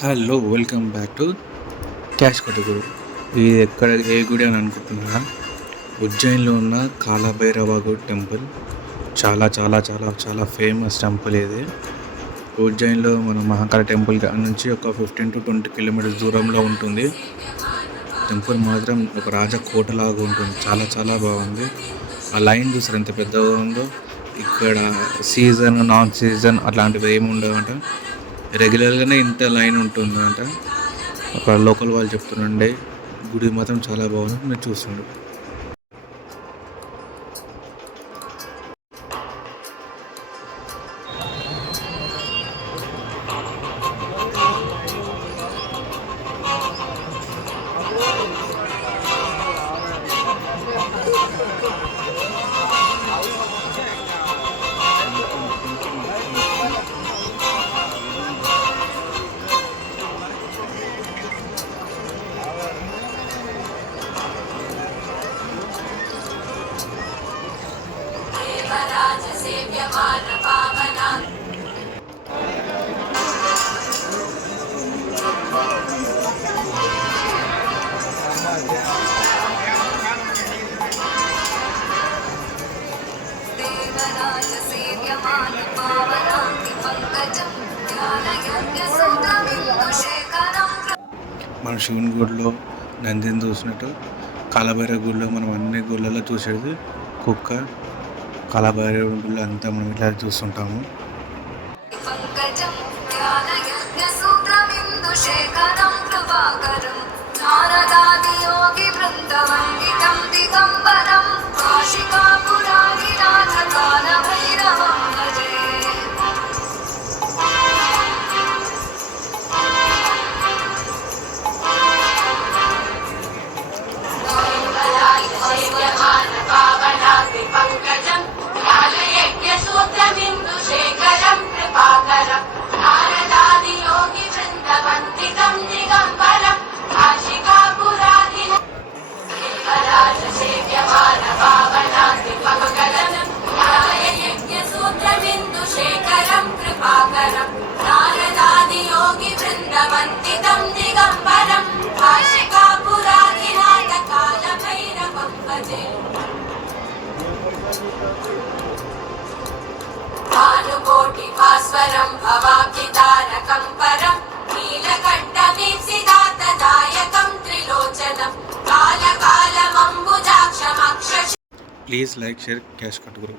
Hello, welcome back to cash Kothagudu. ఇది ఎక్కడ ఏ గుడి అని అనుకుంటున్నారా? ఉజ్జయిన్లో ఉన్న కాలభైరవ గుడి టెంపుల్. చాలా చాలా చాలా చాలా ఫేమస్ టెంపుల్ ఇది. ఉజ్జయిన్లో మన మహాకాళ టెంపుల్ నుంచి ఒక 15 to 20 కిలోమీటర్స్ దూరంలో ఉంటుంది. టెంపుల్ మాత్రం ఒక రాజకోటలాగా ఉంటుంది. చాలా చాలా బాగుంది. ఆ లైన్ చూసారు ఎంత పెద్దగా ఉందో. ఇక్కడ సీజన్, నాన్ సీజన్ అట్లాంటివి ఏమి ఉండవంట. రెగ్యులర్గానే ఇంత లైన్ ఉంటుందంట. అక్కడ లోకల్ వాళ్ళు చెప్తుండే. గుడి మాత్రం చాలా బాగుంది. మీరు చూస్తుండే. మన శివుని గుడిలో నందిని చూసినట్టు కాలభైరవ గుడిలో మనం అన్ని గుళ్ళలో చూసేది కుక్క. కాలభైరవ గుడిలో అంతా మనం ఇట్లా చూస్తుంటాము. Please like, share cash కొత్తగూడు.